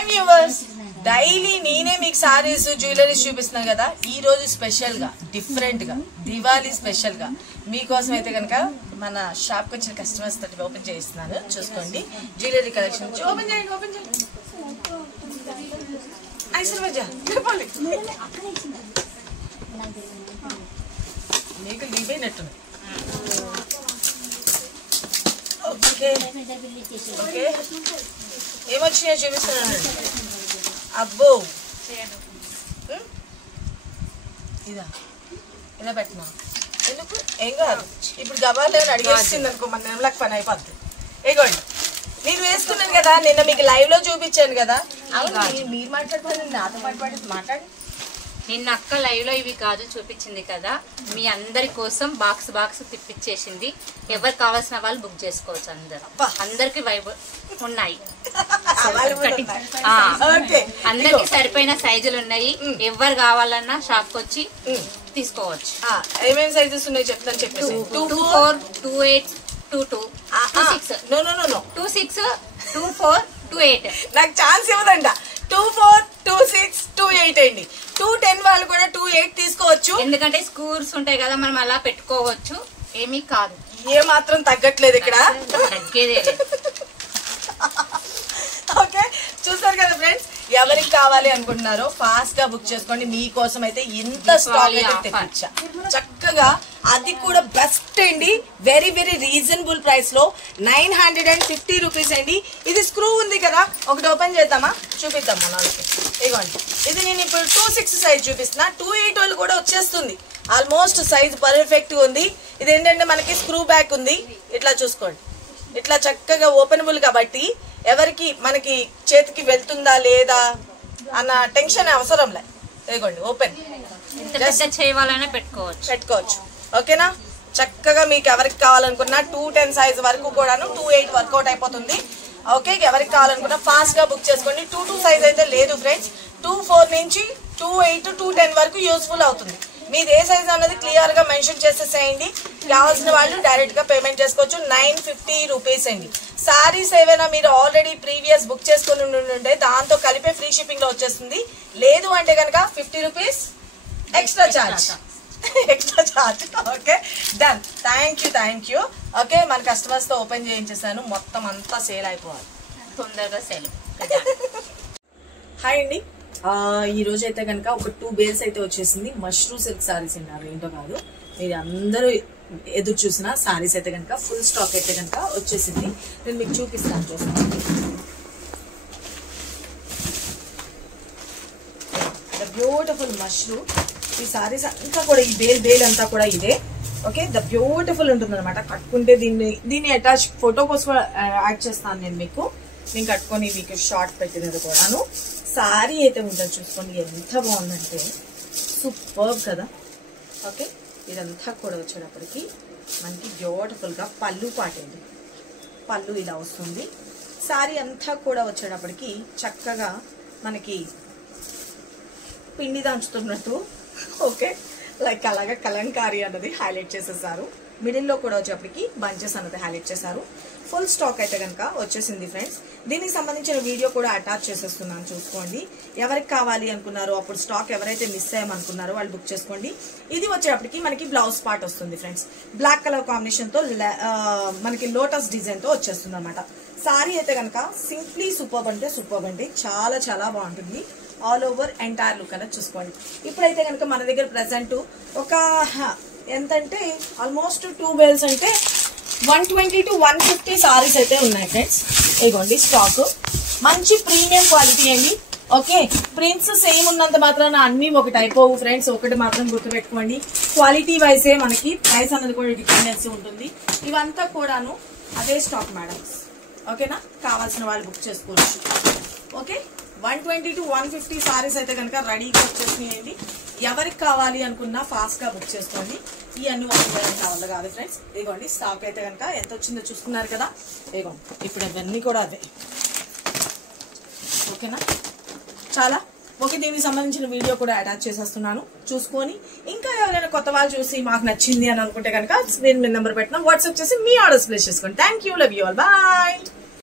Hi viewers, daily నేనే మీకు saris jewelleries చూపిస్తున్నాను కదా. ఈ రోజు స్పెషల్ గా డిఫరెంట్ గా దివాళీ స్పెషల్ గా మీకోసం అయితే కనుక మన షాప్ కి వచ్చిన కస్టమర్స్ తోటి ఓపెన్ చేయిస్తున్నాను. చూసుకోండి జ్యువెలరీ కలెక్షన్. ఓపెన్ చేయండి, ఓపెన్ చేయండి. మీకు లీవ్ అయినట్టుంది. ఓకే ఓకే, ఏమొచ్చినాయో చూపిస్తున్నాను. అబ్బో, ఇదా ఇలా పెట్టినా ఎందుకు? ఏం కాదు. ఇప్పుడు గబాలు ఏమైనా అడిగేస్తుంది అనుకో, మన నెలలకు పని అయిపోద్ది. ఏగోండి, నేను వేసుకున్నాను కదా, నిన్న మీకు లైవ్ లో చూపించాను కదా. మీరు మాట్లాడుకోండి, నాతో మాట్లాడి. నిన్న అక్క లైవ్ లో ఇవి కాదు చూపించింది కదా, మీ అందరి కోసం బాక్స్ బాక్స్ తిప్పించేసింది. ఎవరు కావాల్సిన వాళ్ళు బుక్ చేసుకోవచ్చు. అందరికి ఉన్నాయి, అందరికి సరిపోయిన సైజులు ఉన్నాయి. ఎవరు కావాలన్నా షాప్ వచ్చి తీసుకోవచ్చు. ఏమేమి సైజెస్ ఉన్నాయి చెప్తాను. చెప్పేసి 24, 28, 22, 26, 26, 24, 28. నాకు ఛాన్స్ ఇవ్వదంట. 24, 26, 28 అండి. 210 వాళ్ళు కూడా 28 తీసుకోవచ్చు. ఎందుకంటే స్కూల్స్ ఉంటాయి కదా, మనం అలా పెట్టుకోవచ్చు. ఏమీ కాదు, ఏ మాత్రం తగ్గట్లేదు ఇక్కడ. తగ్గేదే. ఓకే, చూసారు కదా ఫ్రెండ్స్, ఎవరికి కావాలి అనుకుంటున్నారో ఫాస్ట్ గా బుక్ చేసుకోండి. మీకోసం అయితే ఇంత స్టాక్ అయితే తెప్పించా చక్కగా. అది కూడా బెస్ట్ అండి, వెరీ వెరీ రీజనబుల్ ప్రైస్ లో 950 రూపీస్ అండి. ఇది స్క్రూ ఉంది కదా, ఒకటి ఓపెన్ చేద్దామా, చూపిద్దాం మన వాళ్ళకి. ఇదిగోండి, ఇది నేను ఇప్పుడు 26 సైజ్ చూపిస్తున్నా. 28 వాళ్ళు కూడా వచ్చేస్తుంది. ఆల్మోస్ట్ సైజ్ పర్ఫెక్ట్ గా ఉంది. ఇది ఏంటంటే మనకి స్క్రూ బ్యాక్ ఉంది. ఇట్లా చూసుకోండి, ఇట్లా చక్కగా ఓపెనబుల్ కాబట్టి ఎవరికి మనకి చేతికి వెళ్తుందా లేదా అన్న టెన్షన్ అవసరం లే. ఇదిగోండి ఓపెన్, చేయాలన్నా పెట్టుకోవచ్చు. ఓకేనా? చక్కగా మీకు ఎవరికి కావాలనుకున్నా 210 సైజ్ వరకు కూడాను 28 వర్కౌట్ అయిపోతుంది. ఓకే, ఎవరికి కావాలనుకున్నా ఫాస్ట్ గా బుక్ చేసుకోండి. 22 సైజ్ అయితే లేదు ఫ్రెండ్స్. 24 నుంచి 28, 210 వరకు యూస్ఫుల్ అవుతుంది. మీరు ఏ సైజ్ అన్నది క్లియర్ గా మెన్షన్ చేసేసేయండి. కావాల్సిన వాళ్ళు డైరెక్ట్ గా పేమెంట్ చేసుకోవచ్చు. 950 రూపీస్ అండి. సారీస్ ఏవైనా మీరు ఆల్రెడీ ప్రీవియస్ బుక్ చేసుకుని ఉంటే దాంతో కలిపే ఫ్రీ షిప్పింగ్ లో వచ్చేస్తుంది. లేదు అంటే కనుక 50 rupees extra charge. Okay, done. Thank you. Okay, మన కస్టమర్స్ తో ఓపెన్ చేయించేసాను. మొత్తం అంతా సేల్ అయిపోవాలి, తొందరగా సేల్. హాయ్ అండి, ఈ రోజు అయితే కనుక ఒక 2 బేల్స్ అయితే వచ్చేసింది. మష్రూమ్ సిల్క్ సారీస్ అన్నారు, ఏంటో కాదు. మీరు అందరూ ఎదురు చూసిన సారీస్ అయితే కనుక ఫుల్ స్టాక్ అయితే కనుక వచ్చేసింది. నేను మీకు చూపిస్తాను, చూస్తాను. The beautiful mushroom. ఈ సారీస్ అంతా కూడా, ఈ బేల్ అంతా కూడా ఇదే. ఓకే, ద బ్యూటిఫుల్ ఉంటుంది అనమాట. కట్టుకుంటే దీన్ని అటాచ్ ఫోటో కోసం యాడ్ చేస్తాను నేను మీకు. నేను కట్టుకొని మీకు షార్ట్ పెట్టినది కూడాను. సారీ అయితే ఉంటుంది, చూసుకోండి ఎంత బాగుందంటే సూపర్ కదా. ఓకే, ఇదంతా కూడా వచ్చేటప్పటికి మనకి బ్యూటిఫుల్ గా పళ్ళు పాటండి. పళ్ళు ఇలా వస్తుంది. సారీ అంతా కూడా వచ్చేటప్పటికి చక్కగా మనకి పిండి దంచుతున్నట్టు. ఓకే, లైక్ అలాగా కలంకారీ అన్నది హైలైట్ చేసేసారు. మిడిల్లో కూడా వచ్చేప్పటికి బంచెస్ అన్నది హైలైట్ చేశారు. ఫుల్ స్టాక్ అయితే కనుక వచ్చేసింది ఫ్రెండ్స్. దీనికి సంబంధించిన వీడియో కూడా అటాచ్ చేసేస్తున్నాను, చూసుకోండి. ఎవరికి కావాలి అనుకున్నారో, అప్పుడు స్టాక్ ఎవరైతే మిస్ అయ్యామనుకున్నారో వాళ్ళు బుక్ చేసుకోండి. ఇది వచ్చేటప్పటికి మనకి బ్లౌజ్ పార్ట్ వస్తుంది ఫ్రెండ్స్. బ్లాక్ కలర్ కాంబినేషన్ తో మనకి లోటస్ డిజైన్ తో వచ్చేస్తుంది అనమాట. సారీ అయితే కనుక సింప్లీ సూపర్బ్ అంటే సూపర్బ్ అండి, చాలా చాలా బాగుంటుంది. ఆల్ ఓవర్ ఎంటైర్ లుక్ అనేది చూసుకోండి. ఇప్పుడైతే కనుక మన దగ్గర ప్రెసెంట్ ఒక ఎంతంటే ఆల్మోస్ట్ 2 బేల్స్ అంటే 120 to 150 సారీస్ అయితే ఉన్నాయి ఫ్రెండ్స్. ఇదిగోండి స్టాక్, మంచి ప్రీమియం క్వాలిటీ అండి. ఓకే, ప్రింట్స్ సేమ్ ఉన్నంత మాత్రాన అన్ని ఒకటి అయిపోవు ఫ్రెండ్స్. ఒకటి మాత్రం గుర్తుపెట్టుకోండి, క్వాలిటీ వైజే మనకి ప్రైస్ అన్నది కూడా డిపెండెన్సీ ఉంటుంది. ఇవంతా కూడాను అదే స్టాక్ మేడమ్స్. ఓకేనా, కావాల్సిన వాళ్ళు బుక్ చేసుకోవచ్చు. ఓకే, 120 to 150 సారీస్ అయితే కనుక రెడీగా వచ్చేసినాయండి. ఎవరికి కావాలి అనుకున్నా ఫాస్ట్ గా బుక్ చేసుకోండి. ఈ అన్ని ఒకటి కావాలి కాదు ఫ్రెండ్స్. ఇదిగోండి స్టాక్ అయితే కనుక ఎంత వచ్చిందో చూస్తున్నారు కదా. ఇదిగోండి, ఇప్పుడు అవన్నీ కూడా అదే. ఓకేనా, చాలా ఓకే. దీనికి సంబంధించిన వీడియో కూడా అటాచ్ చేసేస్తున్నాను, చూసుకొని. ఇంకా ఎవరైనా కొత్త వాళ్ళు చూసి మాకు నచ్చింది అని అనుకుంటే కనుక స్క్రీన్ మీద నెంబర్ పెట్టినా వాట్సాప్ చేసి మీ ఆర్డర్స్ ప్లేస్ చేసుకోండి. Thank you, love you all, bye.